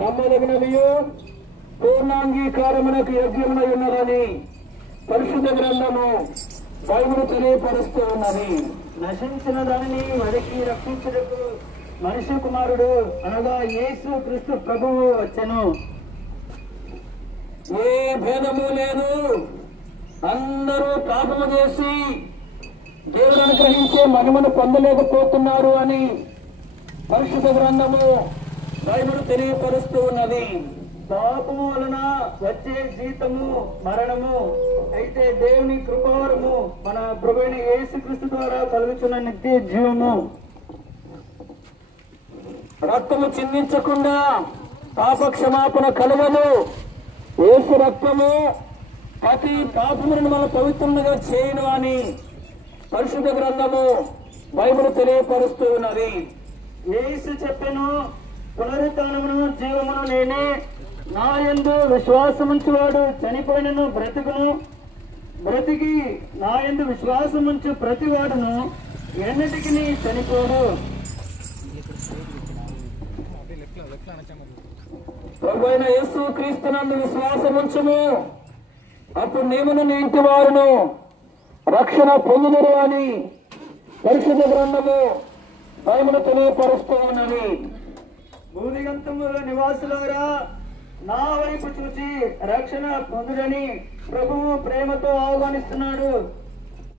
నమ్మదగినవియు పూర్ణాంగీకారమునకు యోగ్యమునై ఉన్నదని పరిశుద్ధ గ్రంథము బైబిలు తెలియపరుస్తూ ఉన్నది. నశించిన దానిని వెతికి రక్షించుటకు మనిషి కుమారుడు అనగా యేసు క్రీస్తు ప్రభువు వచ్చెను. ఏ భేదము లేదు, అందరూ పాపము చేసి దేవుని అనుగ్రహించే మహిమను పొందలేకపోతున్నారు అని పరిశుద్ధ గ్రంథము బైబిలు తెలియపరుస్తూ ఉన్నది. పాపము వలన వచ్చే జీతము మరణము, అయితే దేవుని కృపావరము మన ప్రభువైన యేసుక్రీస్తు ద్వారా కలుగుతున్న నిత్య జీవము. రక్తము చిందించకుండా పాప క్షమాపణ కలగదు. యేసు రక్తము ప్రతి పాపములను మన పవిత్రంగా చేయను అని పరిశుద్ధ గ్రంథము బైబిలు తెలియపరుస్తూ ఉన్నది. యేసు చెప్పెను, పునరుత్థానమును జీవమును నేనే, నా యందు విశ్వాసముంచువాడు చనిపోయినను బ్రతుకును, బ్రతికి నా యందు విశ్వాసముంచు ప్రతివాడును ఎన్నటికి చనిపోడు. ప్రభువైన యేసు క్రీస్తునందు విశ్వాసముంచుము, అప్పుడు నీవును నీ ఇంటి వారును రక్షణ పొందుదురు అని పరిశుద్ధ గ్రంథము బైబిలు తెలియపరుస్తూ ఉన్నది. భూదిగంతముల నివాసులారా, నా వైపు చూసి రక్షణ పొందుడని ప్రభువు ప్రేమతో ఆహ్వానిస్తున్నాడు.